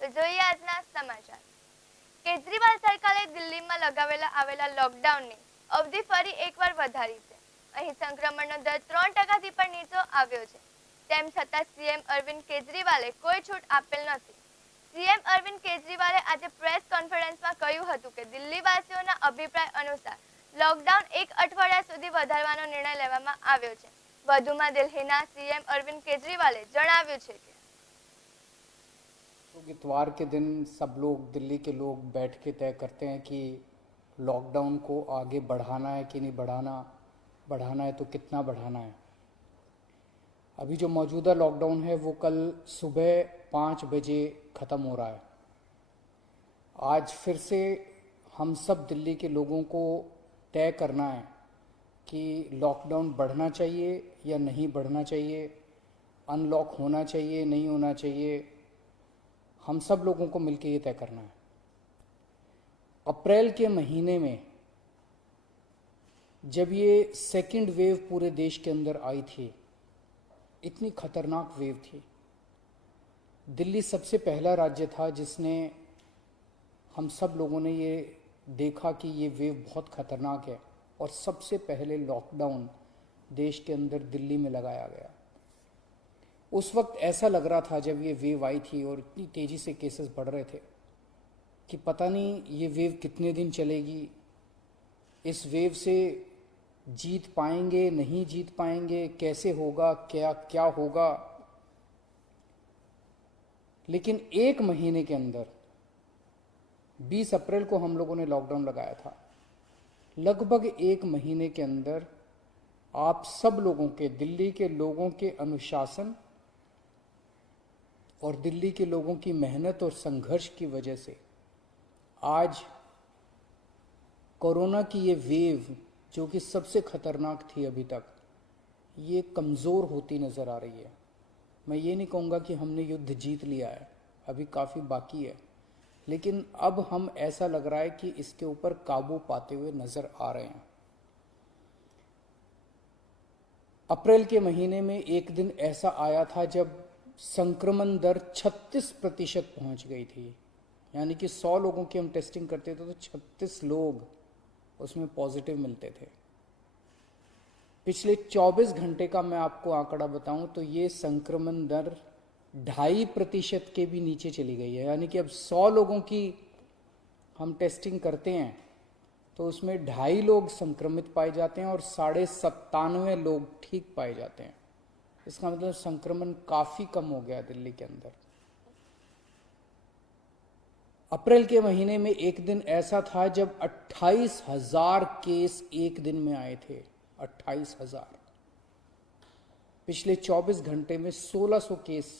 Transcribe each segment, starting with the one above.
તો જોઈએ આજના સમાચાર. કેજરીવાલ સરકારે દિલ્હીમાં લગાવેલા આવેલા લોકડાઉનની અવધિ ફરી એકવાર વધારી છે. અહીં સંક્રમણનો દર 3%થી પણ નીચો આવ્યો છે. તેમ છતાં સીએમ અરવિંદ કેજરીવાલે કોઈ છૂટ આપેલ નથી. સીએમ અરવિંદ કેજરીવાલે આજે પ્રેસ કોન્ફરન્સમાં કહ્યું હતું કે દિલ્હીવાસીઓના અભિપ્રાય અનુસાર લોકડાઉન 1 અઠવાડિયા સુધી વધારવાનો નિર્ણય લેવામાં આવ્યો છે. વધુમાં દિલ્હીના સીએમ અરવિંદ કેજરીવાલે જણાવ્યું છે કે इतवार के दिन सब लोग दिल्ली के लोग बैठ के तय करते हैं कि लॉकडाउन को आगे बढ़ाना है कि नहीं बढ़ाना है तो कितना बढ़ाना है। अभी जो मौजूदा लॉकडाउन है वो कल सुबह 5 बजे ख़त्म हो रहा है। आज फिर से हम सब दिल्ली के लोगों को तय करना है कि लॉकडाउन बढ़ना चाहिए या नहीं बढ़ना चाहिए, अनलॉक होना चाहिए नहीं होना चाहिए। हम सब लोगों को मिलकर ये तय करना है। अप्रैल के महीने में जब ये सेकंड वेव पूरे देश के अंदर आई थी, इतनी खतरनाक वेव थी, दिल्ली सबसे पहला राज्य था जिसने, हम सब लोगों ने ये देखा कि ये वेव बहुत खतरनाक है और सबसे पहले लॉकडाउन देश के अंदर दिल्ली में लगाया गया। उस वक्त ऐसा लग रहा था जब ये वेव आई थी और इतनी तेज़ी से केसेस बढ़ रहे थे कि पता नहीं ये वेव कितने दिन चलेगी, इस वेव से जीत पाएंगे नहीं जीत पाएंगे, कैसे होगा, क्या क्या होगा। लेकिन एक महीने के अंदर 20 अप्रैल को हम लोगों ने लॉकडाउन लगाया था। लगभग एक महीने के अंदर आप सब लोगों के, दिल्ली के लोगों के अनुशासन और दिल्ली के लोगों की मेहनत और संघर्ष की वजह से आज कोरोना की ये वेव जो कि सबसे खतरनाक थी अभी तक, ये कमज़ोर होती नज़र आ रही है। मैं ये नहीं कहूँगा कि हमने युद्ध जीत लिया है, अभी काफ़ी बाकी है, लेकिन अब हम ऐसा लग रहा है कि इसके ऊपर काबू पाते हुए नज़र आ रहे हैं। अप्रैल के महीने में एक दिन ऐसा आया था जब संक्रमण दर 36% पहुंच गई थी। यानी कि 100 लोगों की हम टेस्टिंग करते थे तो 36 लोग उसमें पॉजिटिव मिलते थे। पिछले 24 घंटे का मैं आपको आंकड़ा बताऊं तो ये संक्रमण दर 2.5% के भी नीचे चली गई है। यानी कि अब 100 लोगों की हम टेस्टिंग करते हैं तो उसमें 2.5 लोग संक्रमित पाए जाते हैं और 97.5 लोग ठीक पाए जाते हैं। इसका मतलब संक्रमण काफ़ी कम हो गया दिल्ली के अंदर। अप्रैल के महीने में एक दिन ऐसा था जब 28,000 केस एक दिन में आए थे। 28,000। पिछले 24 घंटे में 1600 केस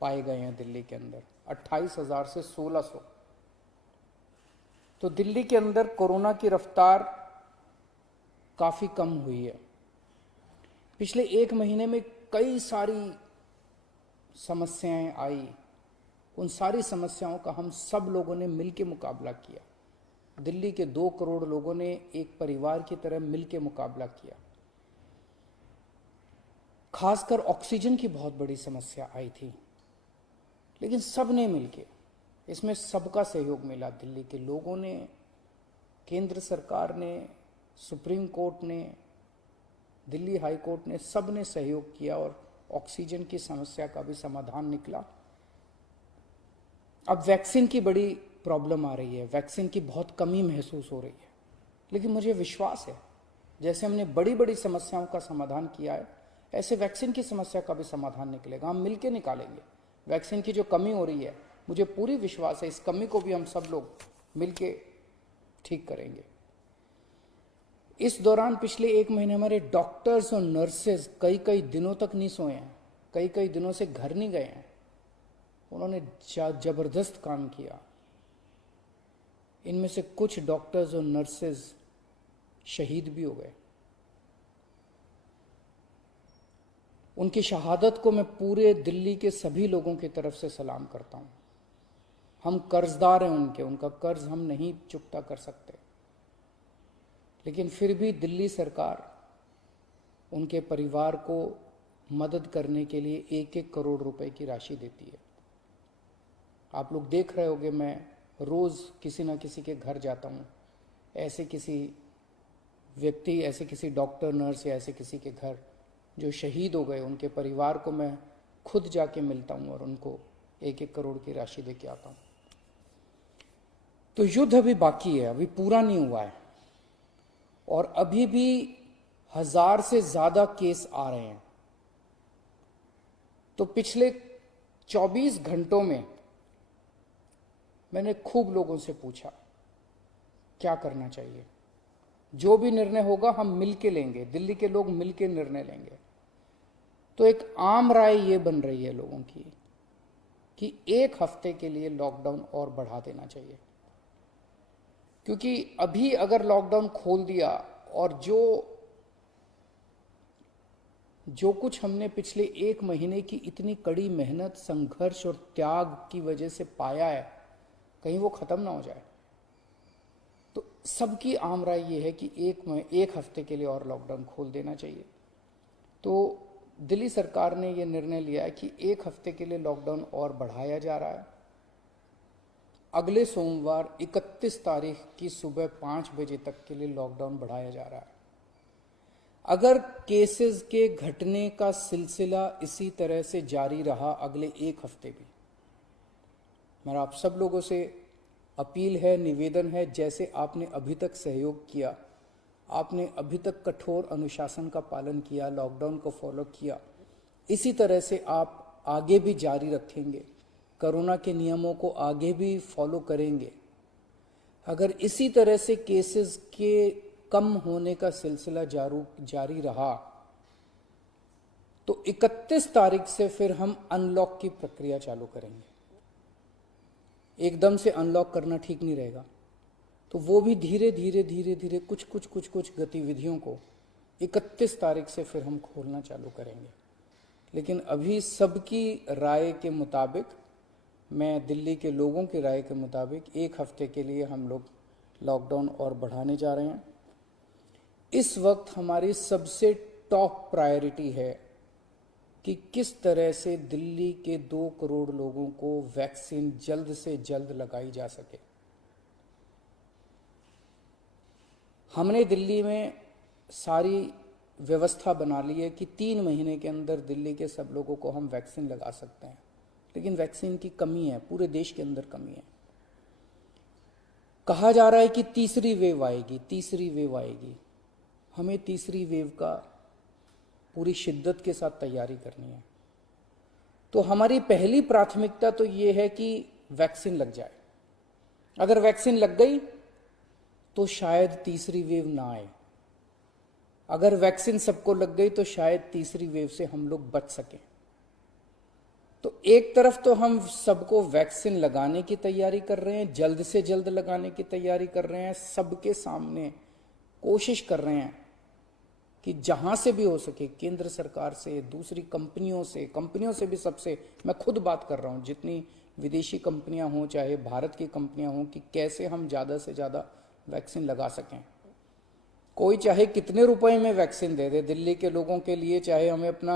पाए गए हैं दिल्ली के अंदर। 28,000 से 1600। तो दिल्ली के अंदर कोरोना की रफ्तार काफ़ी कम हुई है। पिछले एक महीने में कई सारी समस्याएं आई, उन सारी समस्याओं का हम सब लोगों ने मिलकर मुकाबला किया। दिल्ली के 2 करोड़ लोगों ने एक परिवार की तरह मिलकर मुकाबला किया। खासकर ऑक्सीजन की बहुत बड़ी समस्या आई थी, लेकिन सब ने मिलकर, इसमें सबका सहयोग मिला। दिल्ली के लोगों ने, केंद्र सरकार ने, सुप्रीम कोर्ट ने, दिल्ली हाई कोर्ट ने, सब ने सहयोग किया और ऑक्सीजन की समस्या का भी समाधान निकला। अब वैक्सीन की बड़ी प्रॉब्लम आ रही है, वैक्सीन की बहुत कमी महसूस हो रही है, लेकिन मुझे विश्वास है जैसे हमने बड़ी बड़ी समस्याओं का समाधान किया है, ऐसे वैक्सीन की समस्या का भी समाधान निकलेगा। हम मिलकर निकालेंगे। वैक्सीन की जो कमी हो रही है, मुझे पूरी विश्वास है इस कमी को भी हम सब लोग मिलके ठीक करेंगे। इस दौरान पिछले एक महीने हमारे डॉक्टर्स और नर्सेज कई दिनों तक नहीं सोए हैं, कई दिनों से घर नहीं गए हैं। उन्होंने जबरदस्त काम किया। इनमें से कुछ डॉक्टर्स और नर्सेज शहीद भी हो गए। उनकी शहादत को मैं पूरे दिल्ली के सभी लोगों की तरफ से सलाम करता हूं। हम कर्जदार हैं उनके, उनका कर्ज हम नहीं चुकता कर सकते, लेकिन फिर भी दिल्ली सरकार उनके परिवार को मदद करने के लिए 1-1 करोड़ रुपए की राशि देती है। आप लोग देख रहे होंगे, मैं रोज़ किसी ना किसी के घर जाता हूँ, ऐसे किसी व्यक्ति, ऐसे किसी डॉक्टर, नर्स या ऐसे किसी के घर जो शहीद हो गए, उनके परिवार को मैं खुद जाके मिलता हूँ और उनको 1-1 करोड़ की राशि दे के आता हूँ। तो युद्ध अभी बाकी है, अभी पूरा नहीं हुआ है, और अभी भी 1000 से ज़्यादा केस आ रहे हैं। तो पिछले 24 घंटों में मैंने खूब लोगों से पूछा क्या करना चाहिए। जो भी निर्णय होगा हम मिलके लेंगे, दिल्ली के लोग मिलके निर्णय लेंगे। तो एक आम राय ये बन रही है लोगों की कि 1 हफ्ते के लिए लॉकडाउन और बढ़ा देना चाहिए, क्योंकि अभी अगर लॉकडाउन खोल दिया और जो कुछ हमने पिछले 1 महीने की इतनी कड़ी मेहनत, संघर्ष और त्याग की वजह से पाया है, कहीं वो खत्म ना हो जाए। तो सबकी आम राय ये है कि 1 हफ्ते के लिए और लॉकडाउन खोल देना चाहिए। तो दिल्ली सरकार ने ये निर्णय लिया है कि 1 हफ्ते के लिए लॉकडाउन और बढ़ाया जा रहा है। अगले सोमवार 31 तारीख की सुबह 5 बजे तक के लिए लॉकडाउन बढ़ाया जा रहा है। अगर केसेस के घटने का सिलसिला इसी तरह से जारी रहा अगले 1 हफ्ते भी, मेरा आप सब लोगों से अपील है, निवेदन है, जैसे आपने अभी तक सहयोग किया, आपने अभी तक कठोर अनुशासन का पालन किया, लॉकडाउन को फॉलो किया, इसी तरह से आप आगे भी जारी रखेंगे, कोरोना के नियमों को आगे भी फॉलो करेंगे। अगर इसी तरह से केसेस के कम होने का सिलसिला जारी रहा तो 31 तारीख से फिर हम अनलॉक की प्रक्रिया चालू करेंगे। एकदम से अनलॉक करना ठीक नहीं रहेगा, तो वो भी धीरे धीरे कुछ गतिविधियों को 31 तारीख से फिर हम खोलना चालू करेंगे। लेकिन अभी सबकी राय के मुताबिक, मैं दिल्ली के लोगों की राय के मुताबिक 1 हफ्ते के लिए हम लोग लॉकडाउन और बढ़ाने जा रहे हैं। इस वक्त हमारी सबसे टॉप प्रायोरिटी है कि किस तरह से दिल्ली के 2 करोड़ लोगों को वैक्सीन जल्द से जल्द लगाई जा सके। हमने दिल्ली में सारी व्यवस्था बना ली है कि 3 महीने के अंदर दिल्ली के सब लोगों को हम वैक्सीन लगा सकते हैं, लेकिन वैक्सीन की कमी है, पूरे देश के अंदर कमी है। कहा जा रहा है कि तीसरी वेव आएगी। हमें तीसरी वेव का पूरी शिद्दत के साथ तैयारी करनी है। तो हमारी पहली प्राथमिकता तो ये है कि वैक्सीन लग जाए। अगर वैक्सीन लग गई तो शायद तीसरी वेव ना आए। अगर वैक्सीन सबको लग गई तो शायद तीसरी वेव से हम लोग बच सकें। तो एक तरफ तो हम सबको वैक्सीन लगाने की तैयारी कर रहे हैं, जल्द से जल्द लगाने की तैयारी कर रहे हैं, सबके सामने कोशिश कर रहे हैं कि जहां से भी हो सके, केंद्र सरकार से, दूसरी कंपनियों से भी, सबसे मैं खुद बात कर रहा हूं, जितनी विदेशी कंपनियां हों चाहे भारत की कंपनियां हों, कि कैसे हम ज़्यादा से ज़्यादा वैक्सीन लगा सकें। कोई चाहे कितने रुपए में वैक्सीन दे दे दिल्ली के लोगों के लिए, चाहे हमें अपना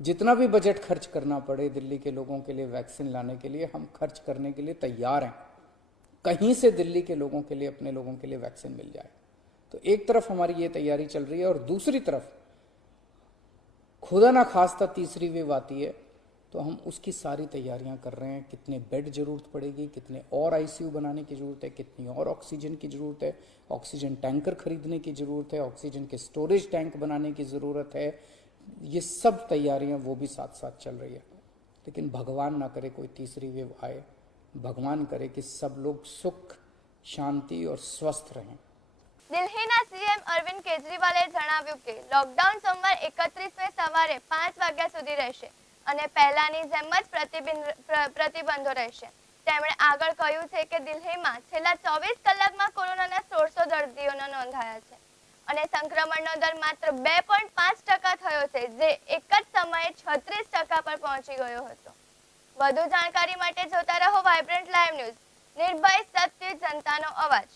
जितना भी बजट खर्च करना पड़े दिल्ली के लोगों के लिए वैक्सीन लाने के लिए, हम खर्च करने के लिए तैयार हैं। कहीं से दिल्ली के लोगों के लिए, अपने लोगों के लिए वैक्सीन मिल जाए। तो एक तरफ हमारी ये तैयारी चल रही है, और दूसरी तरफ खुदा ना खास्ता तीसरी वेव आती है तो हम उसकी सारी तैयारियां कर रहे हैं। कितने बेड जरूरत पड़ेगी, कितने और आईसीयू बनाने की जरूरत है, कितनी और ऑक्सीजन की जरूरत है, ऑक्सीजन टैंकर खरीदने की जरूरत है, ऑक्सीजन के स्टोरेज टैंक बनाने की जरूरत है। ये सब तैयारियां वो भी साथ साथ चल रही है। लेकिन भगवान ना करे कोई तीसरी वेव आए, भगवान करे कि सब लोग सुख, शांति और स्वस्थ रहें। દિલ્હીના સીએમ અરવિંદ કેજરીવાલે જણાવ્યું કે લોકડાઉન સોમવાર 31મે સવારે 5 વાગ્યા સુધી રહેશે અને પહેલાની જેમ જ પ્રતિબંધો રહેશે. તેમણે આગળ કહ્યું છે કે દિલ્હીમાં છેલ્લા 24 કલાકમાં કોરોનાના 1600 દર્દીઓ નોંધાયા છે અને સંક્રમણનો દર માત્ર 2.5% થયો છે, જે એક જ સમયે 36% પર પહોંચી ગયો હતો. વધુ જાણકારી માટે જોતા રહો વાઇબ્રન્ટ લાઈવ ન્યૂઝ, નિર્ભય સત્ય, જનતાનો અવાજ.